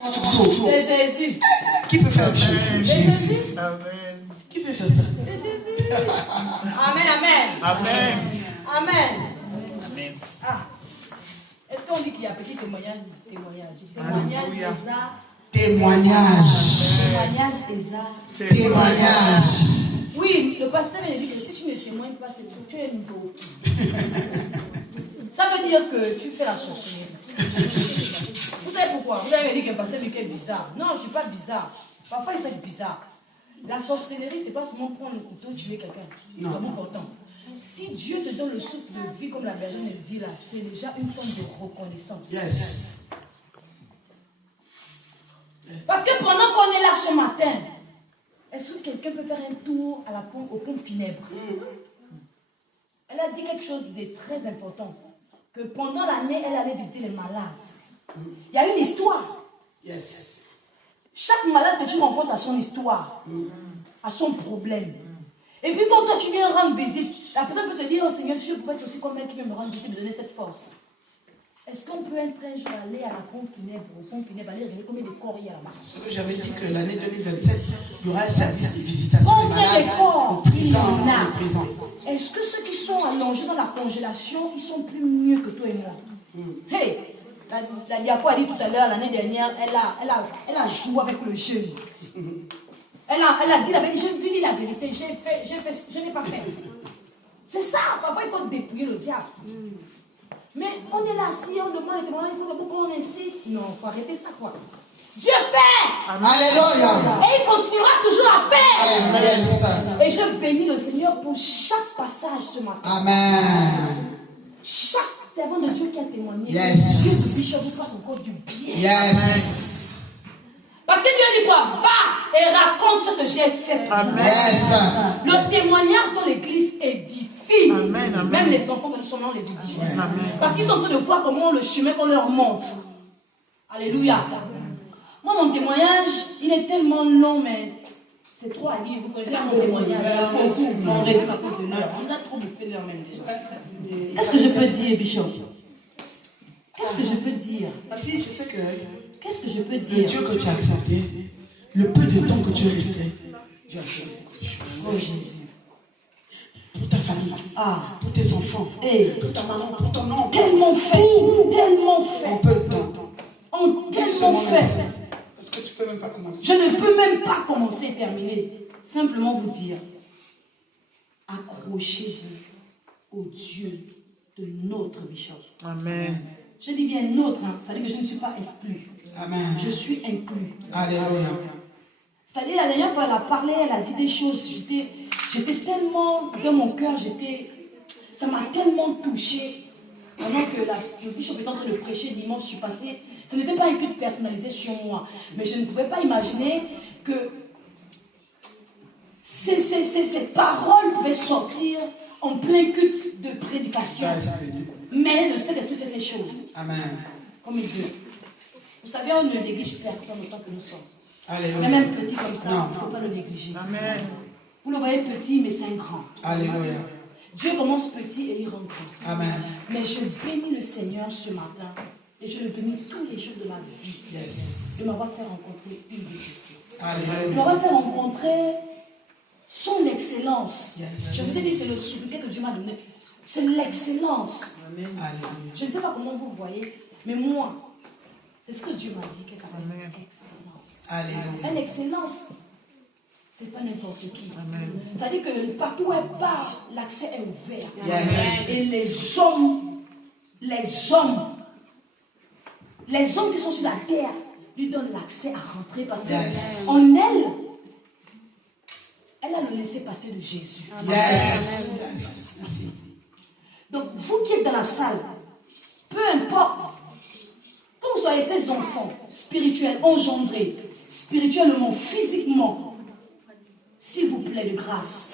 C'est Jésus. Qui peut faire Dieu? Jésus. Amen. Qui peut faire ça? C'est Jésus. Amen, amen. Amen. Amen. Amen. Ah. Est-ce qu'on dit qu'il y a petit témoignage? Témoignage Eza. Témoignage Eza. Témoignage. Oui, le pasteur m'a dit que si tu ne témoignes pas, c'est que tu es une go. Ça veut dire que tu fais la sorcellerie. Vous savez pourquoi? Vous avez dit qu'un pasteur Mickey est bizarre. Non, je ne suis pas bizarre. Parfois, il fait bizarre. La sorcellerie, c'est pas seulement prendre le couteau, tuer quelqu'un. Non. C'est important. Si Dieu te donne le souffle de vie, comme la bergère me le dit là, c'est déjà une forme de reconnaissance. Yes. Parce que pendant qu'on est là ce matin, est-ce que quelqu'un peut faire un tour à la pompe, aux pompes funèbres? Elle a dit quelque chose de très important. Que pendant l'année, elle allait visiter les malades. Il y a une histoire. Yes. Chaque malade que tu rencontres a son histoire, a son problème. Et puis quand toi tu viens rendre visite, la personne peut se dire, oh Seigneur, si je pouvais être aussi comme elle qui vient me rendre visite, me donner cette force. Est-ce qu'on peut un jour aller à la pompe funèbre, au pompe funèbre, aller regarder combien de corps il y a là-bas? Ce que j'avais dit que l'année 2027, il y aura un service de visitation des Combien malades de corps aux il y prisons. en a? aux prisons. Est-ce que ceux qui sont allongés dans la congélation, ils sont plus mieux que toi et moi? Hey, la diapo a dit tout à l'heure, l'année dernière, elle a joué avec le jeune. Elle a dit la vérité, je dis la vérité, je n'ai pas fait. C'est ça, parfois il faut dépouiller le diable. Mais on est là, si on demande, il faut d'abord qu'on insiste. Non, il faut arrêter ça quoi. Dieu fait. Alléluia. Et il continuera toujours à faire. Yes. Et je bénis le Seigneur pour chaque passage ce matin. Amen. Chaque servant de Dieu qui a témoigné. Yes. Dieu de Bishop vous fasse encore du bien. Yes. Parce que Dieu dit quoi? Va et raconte ce que j'ai fait pour Amen. vous. Yes. Le témoignage dans l'église édifie. Amen, amen. Même les enfants que nous sommes, on les édifie. Amen. Parce qu'ils sont en train de voir comment le chemin qu'on leur montre. Alléluia. Moi, mon témoignage, il est tellement long, mais c'est trop à lire. Vous connaissez mon témoignage. Mon résumé à cause de l'heure. On a trop bouffé l'heure même déjà. Qu'est-ce que je peux dire, Bishop? Qu'est-ce que je peux dire? Ma fille, je sais que Qu'est-ce que je peux le dire? Dieu que tu as accepté, le peu de temps que tu es resté, Dieu a fait beaucoup de choses. Oh Jésus. Pour ta famille, Ah. pour tes enfants, Et pour ta maman, pour ton oncle. tellement fait. Tellement En fait. peu de temps. En tellement fait. Parce que tu peux même pas commencer. Je ne peux même pas commencer et terminer. Simplement vous dire, accrochez-vous au Dieu de notre Bishop. Amen. Je dis bien notre, hein. Ça veut dire que je ne suis pas exclu. Amen. Je suis inclus. Alléluia. C'est-à-dire la dernière fois elle a parlé, elle a dit des choses. J'étais tellement dans mon cœur, ça m'a tellement touchée. Pendant que le Bishop était en train de prêcher dimanche, je suis passée. Ce n'était pas un culte personnalisé sur moi. Mais je ne pouvais pas imaginer que ces paroles pouvaient sortir en plein culte de prédication. Mais le Saint-Esprit fait ces choses. Amen. Comme il veut. Vous savez, on ne néglige personne autant que nous sommes. Alléluia. Même petit comme ça, Non. il ne faut pas le négliger. Amen. Vous le voyez petit, mais c'est un grand. Alléluia. Dieu commence petit et il rend grand. Amen. Mais je bénis le Seigneur ce matin et je le bénis tous les jours de ma vie. Yes. De m'avoir fait rencontrer une de ses. De Alléluia. m'avoir fait rencontrer son excellence. Yes. Je vous ai dit, c'est le sobriquet que Dieu m'a donné. C'est l'excellence. Alléluia. Je ne sais pas comment vous voyez, mais moi, c'est ce que Dieu m'a dit, que ça s'appelle Amen. excellence. Alléluia. Une excellence, c'est pas n'importe qui. Amen. Ça dit que partout où elle part, l'accès est ouvert. Yes. Et les hommes qui sont sur la terre lui donnent l'accès à rentrer parce Yes. qu'en elle, elle a le laissez-passer de Jésus. Yes. Yes. Merci. Donc, vous qui êtes dans la salle, peu importe, que vous soyez ces enfants spirituels, engendrés, spirituellement, physiquement, s'il vous plaît, de grâce,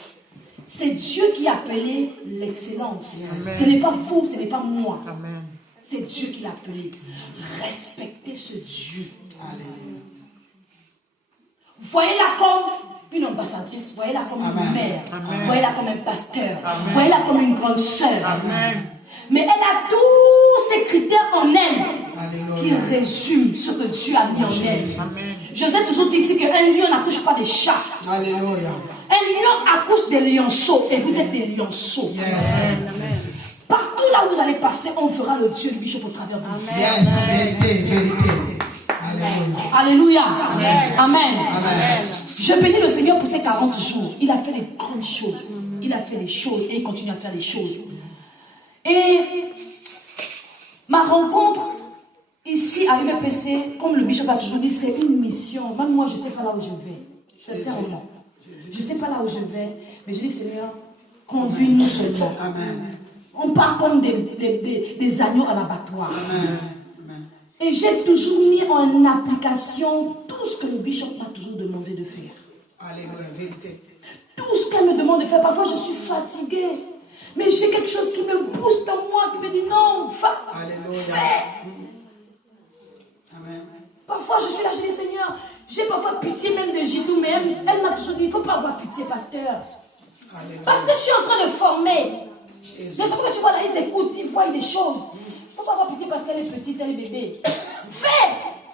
c'est Dieu qui a appelé l'excellence. Amen. Ce n'est pas vous, ce n'est pas moi. Amen. C'est Dieu qui l'a appelé. Respectez ce Dieu. Alléluia. Voyez-la comme une ambassadrice, voyez-la comme Amen. une mère, Amen. voyez-la comme un pasteur, Amen. voyez-la comme une grande sœur. Amen. Mais elle a tous ces critères en elle qui résume ce que Dieu a mis en elle. Je vous ai toujours dit ici qu'un lion n'accouche pas des chats. Alléluia. Un lion accouche des lionceaux et vous êtes des lionceaux. Partout là où vous allez passer, on verra le Dieu du bishop au travers de vous. Yes, vérité, vérité. Alléluia. Amen. Je bénis le Seigneur pour ces 40 jours. Il a fait des grandes choses. Il a fait des choses et il continue à faire des choses. Et ma rencontre ici à UVPC, comme le bishop a toujours dit, c'est une mission. Même moi, je ne sais pas là où je vais. Sincèrement. Je ne sais pas là où je vais. Mais je dis, Seigneur, conduis-nous seulement. Amen. On part comme des agneaux à l'abattoir. Amen. Et j'ai toujours mis en application tout ce que le bishop m'a toujours demandé de faire. Alléluia, vérité. Tout ce qu'elle me demande de faire. Parfois, je suis fatiguée. Mais j'ai quelque chose qui me booste en moi, qui me dit non, va. Alléluia. Fais. Amen. Parfois, je suis là, je dis Seigneur, j'ai parfois pitié même de Jidou, mais elle m'a toujours dit, il ne faut pas avoir pitié, pasteur. Alléluia. Parce que je suis en train de former. Jésus. De ce que tu vois là, ils écoutent, ils voient des choses. Il ne faut pas avoir pitié parce qu'elle est petite, elle est bébé. Fais.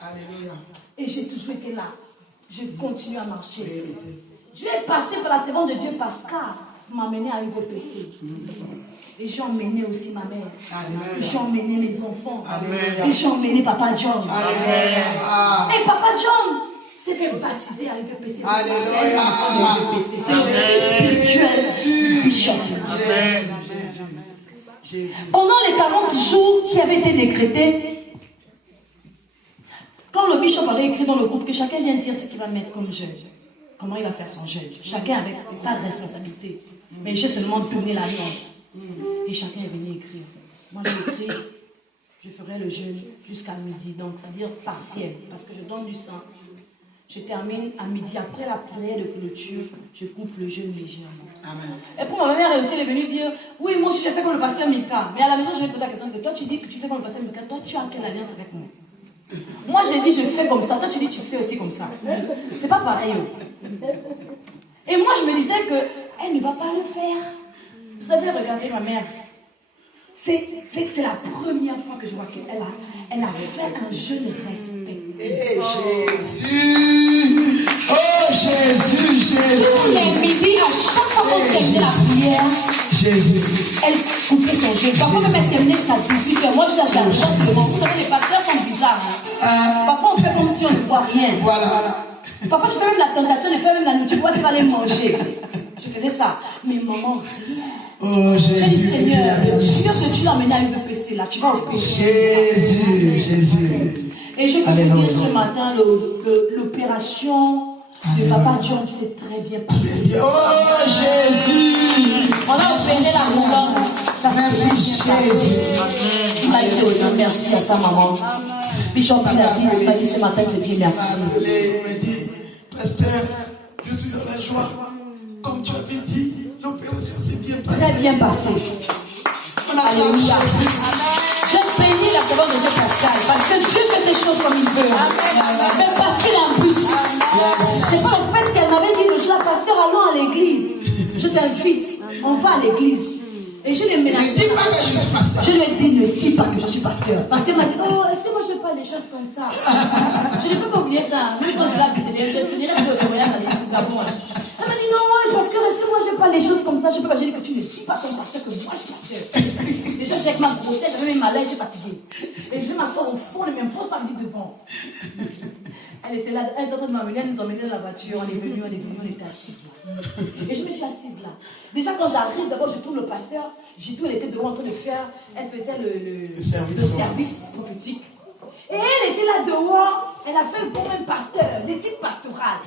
Alléluia. Et j'ai toujours été là. Je continue à marcher. Vérité. Dieu est passé par la servante de Dieu, Pascal, pour m'amener à UVPC. Et j'ai emmené aussi ma mère. Alléluia. Et j'ai emmené mes enfants. Alléluia. Et j'ai emmené Papa John. Alléluia. Et Papa John s'est fait baptiser à UVPC. Alléluia. C'est le fils spirituel du bishop. Amen. Jésus. Pendant les 40 jours qui avaient été décrétés, quand le bishop avait écrit dans le groupe que chacun vient dire ce qu'il va mettre comme jeûne, comment il va faire son jeûne, chacun avec sa responsabilité. Mais j'ai seulement donné l'annonce. Et chacun est venu écrire. Moi j'ai écrit, je ferai le jeûne jusqu'à midi, donc c'est-à-dire partiel, parce que je donne du sang. Je termine à midi, après la prière de clôture, je coupe le jeûne légèrement. Amen. Et pour ma mère aussi, elle est venue dire, oui, moi aussi je fais comme le pasteur Mika. Mais à la maison, je lui ai posé la question, que toi tu dis que tu fais comme le pasteur Mika, toi tu as quelle alliance avec moi? Moi j'ai dit, je fais comme ça, toi tu dis, tu fais aussi comme ça. C'est pas pareil. Et moi je me disais que, elle ne va pas le faire. Vous savez, regardez ma mère. C'est la première fois que je vois qu'elle a fait un jeûne respect. Et Jésus. Oh Jésus, Tous les Jésus. midis, à chaque fois qu'on terminait la prière, Jésus. elle coupait son jeûne. Parfois même elle terminait jusqu'à 18h. Moi je suis à la maison, c'est le moment. Vous savez, les pasteurs sont bizarres. Hein? Parfois on fait comme si on ne voit rien. Voilà. Parfois je fais même la tentation de faire même la nourriture. Tu vois, c'est aller manger. Je faisais ça. Mais maman, rien. Oh J'ai dit, Jésus, que Dieu Seigneur, la bénisse. Dieu que tu l'as emmené à UVPC, là, tu vas au péché. Jésus, Jésus. Et je peux Alléluia. vous dire ce matin, l'opération de Papa John s'est très bien passée. Oh Jésus. On a opéré la colonne. Ça s'est Merci bien passé. Jésus. Il a dit de dire merci à sa maman. Bishop, il a dit ce matin de dire merci. Il me dit, pasteur, je suis dans la joie. Comme tu avais dit, l'opération s'est bien passée. Très bien passé. On a Alléluia. Jésus. Je bénis la parole de Dieu Pascal parce que Dieu fait ses choses comme il veut. Mais parce qu'il a un but. C'est pas le fait qu'elle m'avait dit le jour, pasteur, allons à l'église. Je t'invite, on va à l'église. Et je l'ai Ne menacé. dis pas que je suis pasteur. Je lui ai dit, ne dis pas que je suis pasteur. Parce qu'elle m'a dit, oh, est-ce que moi je fais pas des choses comme ça? Je ne peux pas oublier ça. Même quand je l'ai habité, je finirais de voyage à l'église Gabon. Elle m'a dit, non, parce que moi je fais pas les choses comme ça. Je peux pas. J'ai dit que tu ne dis pas comme pasteur que moi je suis pasteur. Déjà, avec ma grossesse, j'avais mes malaises, j'étais fatiguée. Et je vais m'asseoir au fond, elle ne m'impose pas, elle me dit devant. Elle était là, elle était en train de m'amener, elle nous emmenait dans la voiture, on est venu, on était assis là. Et je me suis assise là. Déjà quand j'arrive, d'abord je trouve le pasteur, j'ai tout, elle était devant en train de faire, elle faisait le service prophétique. Et elle était là dehors, elle a fait comme un pasteur, l'éthique pastorale.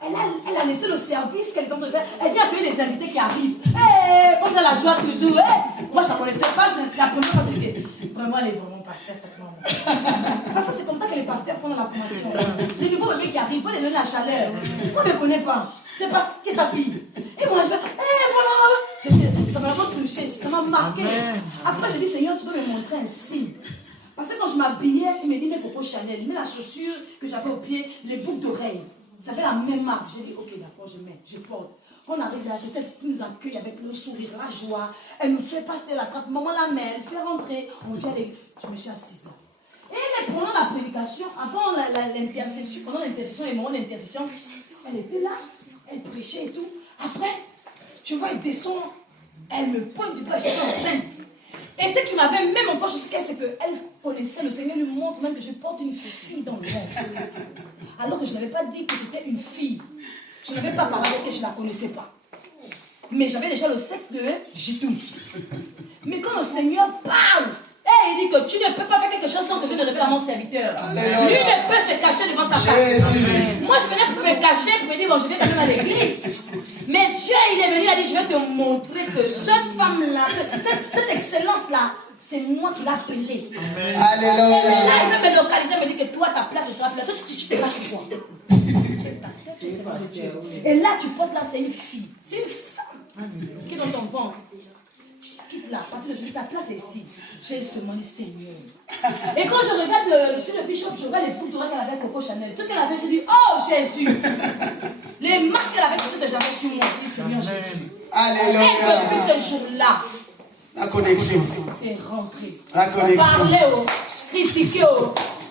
Elle a laissé le service qu'elle est en train de faire. Elle vient accueillir les invités qui arrivent. Comme dans la joie toujours. Moi, je ne la connaissais pas. C'est la première fois que j'étais. Vraiment, elle est vraiment pasteur, cette maman. Parce que c'est comme ça que les pasteurs font dans la formation. Les nouveaux bébés qui arrivent, il faut les donner la chaleur. Moi, je ne connais pas. C'est parce que sa fille. Et moi, je vais. Ça m'a vraiment touché. Ça m'a marqué. Après, j'ai dit, Seigneur, tu dois me montrer un signe. Parce que quand je m'habillais, il me dit, mais Coco Chanel, il met la chaussure que j'avais au pied, les boucles d'oreilles. Ça avait la même marque. J'ai dit, ok, d'accord, je porte. Quand on arrive là, c'est elle qui nous accueille avec le sourire, la joie. Elle nous fait passer la trappe. Maman la met, elle fait rentrer. On vient je me suis assise là. Et pendant la prédication, avant l'intercession, pendant l'intercession, les moments d'intercession, elle était là, elle prêchait et tout. Après, je vois, elle descend, elle me pointe du doigt, j'étais enceinte. Et ce qui m'avait même encore jusqu'à c'est qu'elle connaissait, le Seigneur lui montre même que je porte une fille dans le ventre. Alors que je n'avais pas dit que c'était une fille. Je n'avais pas parlé avec elle, je ne la connaissais pas. Mais j'avais déjà le sexe de Jitou. Mais quand le Seigneur parle, il dit que tu ne peux pas faire quelque chose sans que je ne révèle à mon serviteur. Alléluia. Lui ne peut se cacher devant sa face. Moi, je venais pour me cacher, pour me dire, bon, je vais quand même à l'église. Mais Dieu, il est venu, il a dit, je vais te montrer que cette femme-là, cette excellence-là, c'est moi qui l'ai appelée. Alléluia. Et là, il veut me localiser, il me dit que toi, ta place est ta place. Toi, tu te caches pour quoi? Tu es Seigneur de Dieu. Et là, tu portes là, c'est une fille. C'est une femme qui est dans ton ventre. Quitte là, à partir de aujourd'hui, ta place est ici. J'ai seulement dit Seigneur. Et quand je regarde le bishop, je regarde les photos qu'elle avait avec Coco Chanel. Tout qu'elle avait, je dis, oh Jésus. Les marques qu'elle avait, c'est ce que j'avais sur moi. Je dis Seigneur Jésus. Alléluia. Et depuis ce jour-là, La connexion. c'est rentré. La connexion. Parler, critiquer,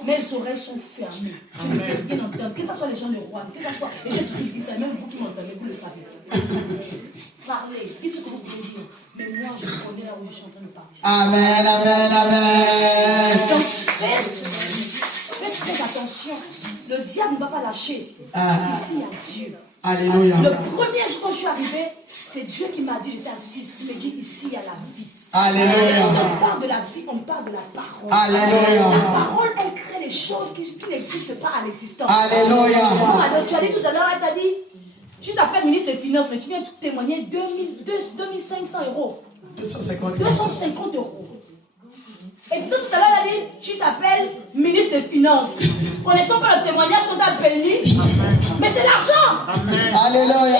mais les oreilles sont fermées. Je ne peux rien entendre. Que ce soit les gens de roi, que ce soit. Et j'ai toujours dit ça, même vous qui m'entendez, vous le savez. Parlez, dites ce que vous voulez dire. Mais moi, je connais là où je suis en train de partir. Amen, amen, amen. Donc, faites très attention. Le diable ne va pas lâcher. Ici, il y a Dieu. Alléluia. Le premier jour quand je suis arrivée, c'est Dieu qui m'a dit, j'étais assise, il me dit, ici, il y a la vie. Alléluia. Quand on parle de la vie, on parle de la parole. Alléluia. La parole, elle crée les choses qui n'existent pas à l'existence. Alléluia. Tu as dit tout à l'heure, elle t'a dit, tu t'appelles ministre des Finances, mais tu viens témoigner 2500 euros. 250 euros. Et tout à l'heure, elle a dit, tu t'appelles ministre des Finances. Connaissons pas le témoignage qu'on t'a béni, mais c'est l'argent. Alléluia.